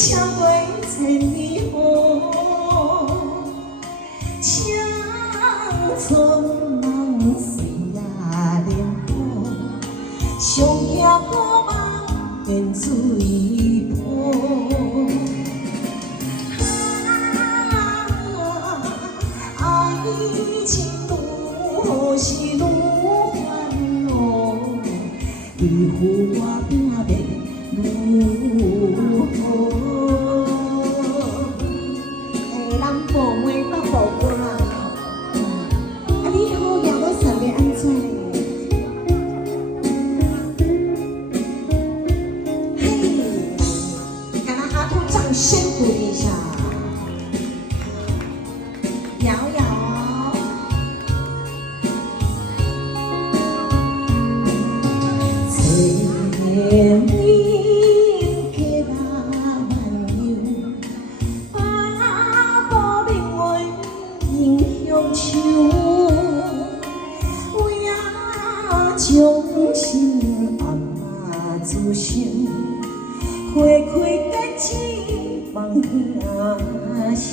车过千里河，青春梦随也莲花，上惊好梦变水泡。爱情路是愈烦恼，伊乎我拼袂愈好。人无妹不无歌啊！啊，你好业我想要安怎呢？嘿，敢若阿兔掌声鼓励一下。摇摇，千里皆那漫游，把无命运迎向手，为啊将心暗嘛自省，花开结枝望兄。